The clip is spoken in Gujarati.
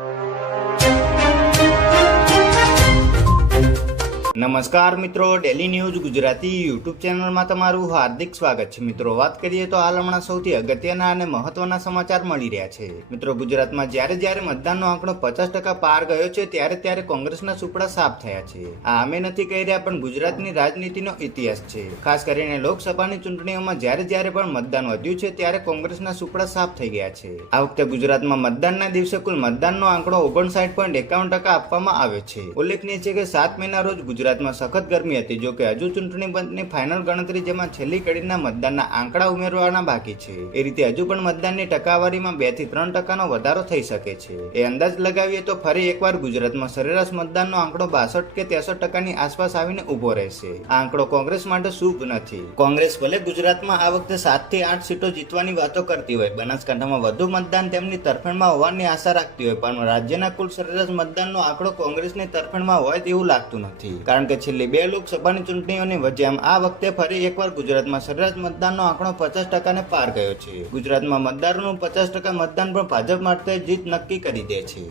you. નમસ્કાર મિત્રો ડેલી ન્યૂઝ ગુજરાતી યુટ્યુબ ચેનલમાં તમારું હાર્દિક સ્વાગત છે. મિત્રો, વાત કરીએ તો હાલ હમણાં સૌથી અગત્યના અને મહત્વના સમાચાર મળી રહ્યા છે. મિત્રો, ગુજરાતમાં જ્યારે જ્યારે મતદાનનો આંકડો પચાસ ટકા પાર ગયો છે, ત્યારે ત્યારે કોંગ્રેસના સુપડા સાફ થયા છે. આ અમે નથી કહી રહ્યા, પણ ગુજરાતની રાજનીતિનો ઇતિહાસ છે. ખાસ કરીને લોકસભાની ચૂંટણીઓમાં જ્યારે જ્યારે પણ મતદાન વધ્યું છે, ત્યારે કોંગ્રેસના સુપડા સાફ થઈ ગયા છે. આ વખતે ગુજરાતમાં મતદાનના દિવસે કુલ મતદાનનો આંકડો ઓગણસાઠ પોઈન્ટ એકાવન ટકા આપવામાં આવ્યો છે. ઉલ્લેખનીય છે કે સાત મહિના રોજ ગુજરાતમાં સખત ગરમી હતી, જો કે હજુ ચૂંટણી પંચની ફાઇનલ ગણતરી જેમાં છેલ્લી કડીના મતદાનના આંકડા ઉમેરવાના બાકી છે. એ રીતે હજુ પણ મતદાનની ટકાવારીમાં બેથી ત્રણ ટકાનો વધારો થઈ શકે છે. એ અંદાજ લગાવીએ તો ફરી એકવાર ગુજરાતમાં સરેરાશ મતદાનનો આંકડો બાસઠ કે ત્રેસઠ ટકાની આસપાસ આવીને ઊભો રહેશે. આ આંકડો કોંગ્રેસ માટે શુભ નથી. કોંગ્રેસ ભલે ગુજરાતમાં આ વખતે સાતથી આઠ સીટો જીતવાની વાતો કરતી હોય, બનાસકાંઠામાં વધુ મતદાન તેમની તરફેણમાં હોવાની આશા રાખતી હોય, પણ રાજ્યના કુલ સરેરાશ મતદાનનો આંકડો કોંગ્રેસની તરફેણમાં હોય તેવું લાગતું નથી. કારણ કે છેલ્લી બે લોકસભાની ચૂંટણીઓની વચ્ચે આ વખતે ફરી એકવાર ગુજરાતમાં સરેરાશ મતદાનનો આંકડો પચાસ ટકાને પાર ગયો છે. ગુજરાતમાં મતદારોનું પચાસ ટકા મતદાન પણ ભાજપ માટે જીત નક્કી કરી દે છે.